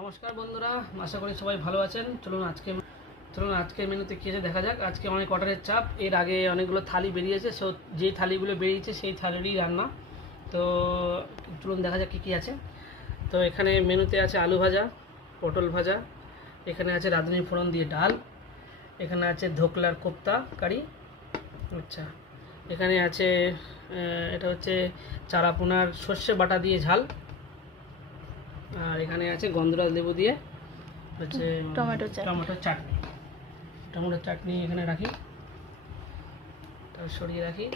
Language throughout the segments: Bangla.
নমস্কার বন্ধুরা, আশা করি সবাই ভালো আছেন। চলুন আজকের মেনুতে কী আছে দেখা যাক। আজকে অনেক অর্ডারের চাপ। এর আগে অনেকগুলো থালি বেরিয়েছে, যেই থালিগুলো বেরিয়েছে সেই থালিরই রান্না। তো চলুন দেখা যাক কী আছে। তো এখানে মেনুতে আছে আলু ভাজা, পটল ভাজা, এখানে আছে রাঁধুনি ফোড়ন দিয়ে ডাল, এখানে আছে ধোকলার কোপ্তা কারি, আচ্ছা এখানে আছে এটা হচ্ছে চারাপোনার সর্ষে বাটা দিয়ে ঝাল, আর এখানে আছে গন্ধরাজ লেবু দিয়ে হচ্ছে টমেটোর চাটনি এখানে রাখি, তারপর সরিয়ে রাখি।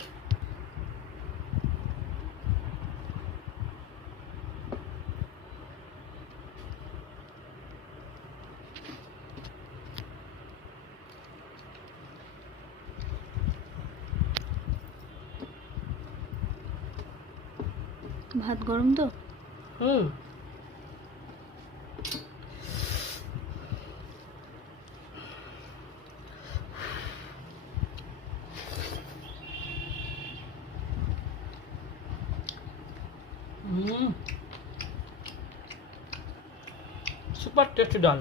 ভাত গরম তো? সুপার টেস্টি ডাল।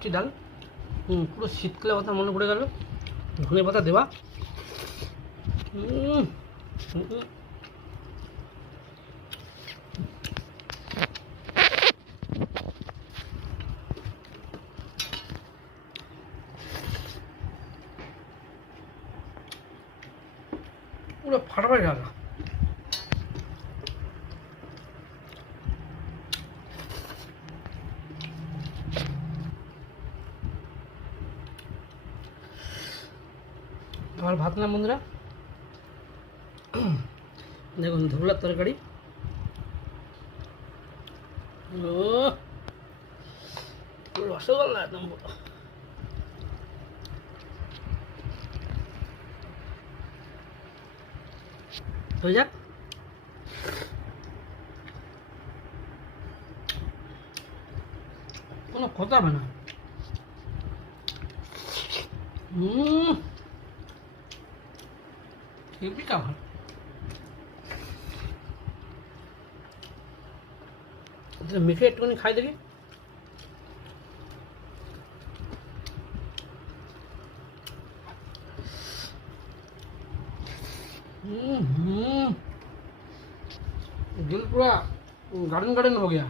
কি ডাল, পুরো শীতকালের কথা মনে পড়ে গেল। ধনে পাতা দেওয়া, পুরো ফাটাফাটি ডাল। আমার ভাত না বন্ধুরা, দেখুন ধুলার তরকারি, রসগোল্লা একদম হয়ে যাক। কোনো কথা হবে না। হেভি খাবার। মেখে একটুখানি খাই দেখি। दिल पूरा गार्डन गार्डन हो गया।